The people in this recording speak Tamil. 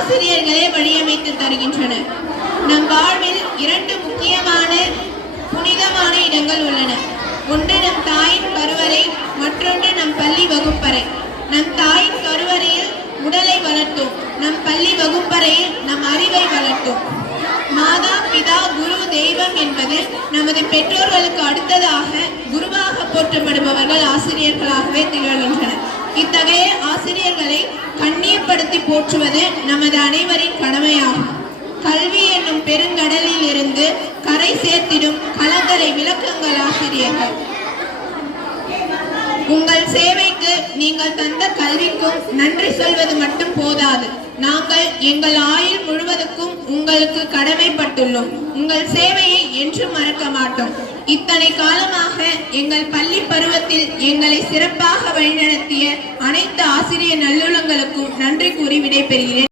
ஆசிரியர்களே வழியமைத்து தருகின்றனர். நம் வாழ்வில் இரண்டு முக்கியமான புனிதமான இடங்கள் உள்ளன. ஒன்று நம் தாயின் கருவறை, மற்றொன்று நம் பள்ளி வகுப்பறை. நம் தாயின் கருவறையில் உடலை வளர்த்தோம், நம் பள்ளி வகுப்பறையில் நம் அறிவை வளர்த்தோம். மாதா பிதா குரு தெய்வம் என்பது நமது பெற்றோர்களுக்கு அடுத்ததாக குருவாக போற்றப்படுபவர்கள் ஆசிரியர்களாகவே திகழ்கின்றனர். இத்தகைய ஆசிரியர்களை கண்ணியப்படுத்தி போற்றுவது நமது அனைவரின் கடமையாகும். கல்வி என்னும் பெருங்கடலில் இருந்து கரை சேர்த்திடும் கலங்கரை விளக்குங்கள் ஆசிரியர்கள். உங்கள் சேவைக்கு நீங்கள் தந்த கல்விக்கும் நன்றி சொல்வது மட்டும் போதாது. நாங்கள் எங்கள் ஆயுள் முழுவதுக்கும் உங்களுக்கு கடமைப்பட்டுள்ளோம். உங்கள் சேவையை என்றும் மறக்க மாட்டோம். இத்தனை காலமாக எங்கள் பள்ளி பருவத்தில் எங்களை சிறப்பாக வழிநடத்திய அனைத்து ஆசிரியர் நல்லுள்ளங்களுக்கும் நன்றி கூறி விடைபெறுகிறேன்.